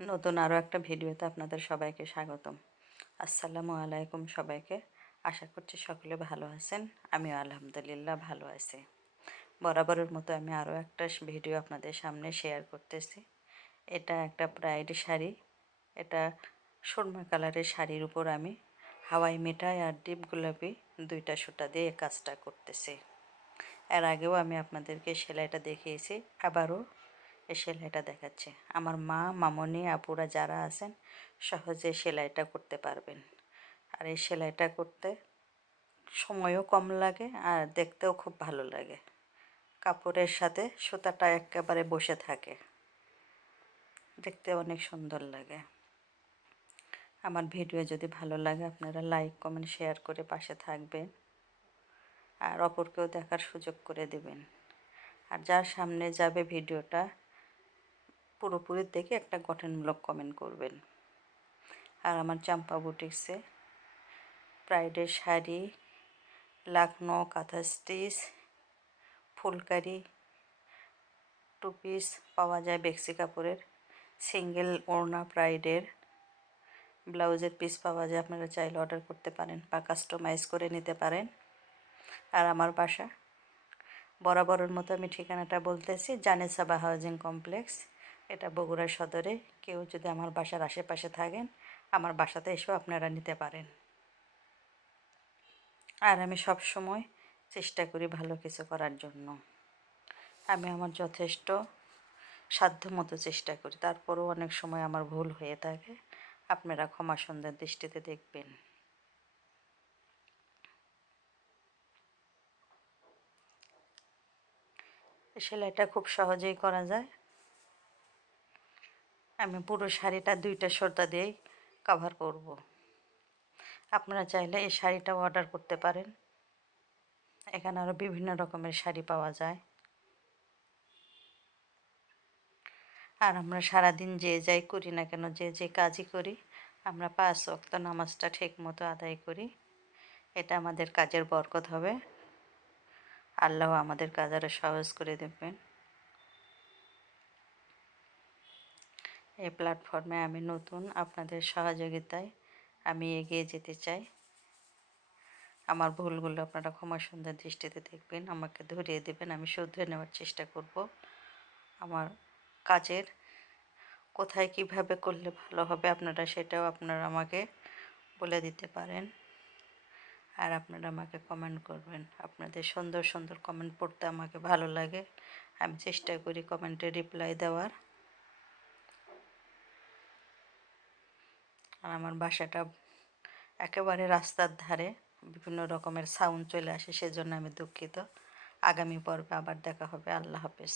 নতুন আরও একটা ভিডিওতে আপনাদের সবাইকে স্বাগতম। আসসালামু আলাইকুম সবাইকে। আশা করছি সকলে ভালো আছেন। আমিও আলহামদুলিল্লাহ ভালো আছি। বরাবরের মতো আমি আরও একটা ভিডিও আপনাদের সামনে শেয়ার করতেছি। এটা একটা ব্রাইড শাড়ি। এটা সুরমা কালারের শাড়ির উপর আমি হাওয়াই মিঠাই আর ডিপ গোলাপি দুইটা সুতা দিয়ে কাজটা করতেছি। এর আগেও আমি আপনাদেরকে সেলাইটা দেখিয়েছি, আবারও এই সেলাইটা দেখাচ্ছে। আমার মা, মামনি, আপুরা যারা আছেন সহজে সেলাইটা করতে পারবেন। আর এই সেলাইটা করতে সময়ও কম লাগে আর দেখতেও খুব ভালো লাগে। কাপড়ের সাথে সুতাটা একেবারে বসে থাকে, দেখতে অনেক সুন্দর লাগে। আমার ভিডিও যদি ভালো লাগে আপনারা লাইক, কমেন্ট, শেয়ার করে পাশে থাকবেন আর অপরকেও দেখার সুযোগ করে দেবেন। আর যার সামনে যাবে ভিডিওটা পুরোপুরি দেখে একটা গঠনমূলক কমেন্ট করবেন। আর আমার চাম্পা বুটিক্সে ব্রাইডের শাড়ি, লাকনো, কাঁথা স্টিচ, ফুলকারি, টু পিস পাওয়া যায় বেক্সি কাপড়ের, সিঙ্গেল ওড়না ব্রাইডের, ব্লাউজের পিস পাওয়া যায়। আপনারা চাইলে অর্ডার করতে পারেন বা কাস্টমাইজ করে নিতে পারেন। আর আমার বাসা বরাবরের মতো আমি ঠিকানাটা বলতেছি, জানেসাবা হাউজিং কমপ্লেক্স। এটা বগুড়া সদরে। কেউ যদি আমার বাসার আশেপাশে থাকেন আমার বাসাতে এসেও আপনারা নিতে পারেন। আর আমি সব সময় চেষ্টা করি ভালো কিছু করার জন্য। আমি আমার যথেষ্ট সাধ্যমতো চেষ্টা করি, তারপরেও অনেক সময় আমার ভুল হয়ে থাকে। আপনারা ক্ষমা সুন্দর দৃষ্টিতে দেখবেন। সেলাইটা খুব সহজেই করা যায়। আমি পুরো শাড়িটা দুইটা সুতা দিয়েই কভার করব। আপনারা চাইলে এই শাড়িটাও অর্ডার করতে পারেন। এখানে আরও বিভিন্ন রকমের শাড়ি পাওয়া যায়। আর আমরা সারাদিন যে যাই করি না কেন, যে কাজই করি, আমরা 5 ওয়াক্ত নামাজটা ঠিক মতো আদায় করি। এটা আমাদের কাজের বরকত হবে। আল্লাহ আমাদের কাজ আরও সহজ করে দেবেন। এই প্ল্যাটফর্মে আমি নতুন, আপনাদের সহযোগিতায় আমি এগিয়ে যেতে চাই। আমার ভুলগুলো আপনারা ক্ষমা সুন্দর দৃষ্টিতে দেখবেন, আমাকে ধরিয়ে দেবেন, আমি শুধরে নেওয়ার চেষ্টা করব। আমার কাজের কোথায় কিভাবে করলে ভালো হবে আপনারা সেটাও আপনারা আমাকে বলে দিতে পারেন। আর আপনারা আমাকে কমেন্ট করবেন। আপনাদের সুন্দর সুন্দর কমেন্ট পড়তে আমাকে ভালো লাগে। আমি চেষ্টা করি কমেন্টে রিপ্লাই দেওয়ার। আর আমার বাসাটা একেবারে রাস্তার ধারে, বিভিন্ন রকমের সাউন্ড চলে আসে, সেজন্য আমি দুঃখিত। আগামী পর্বে আবার দেখা হবে। আল্লাহ হাফেজ।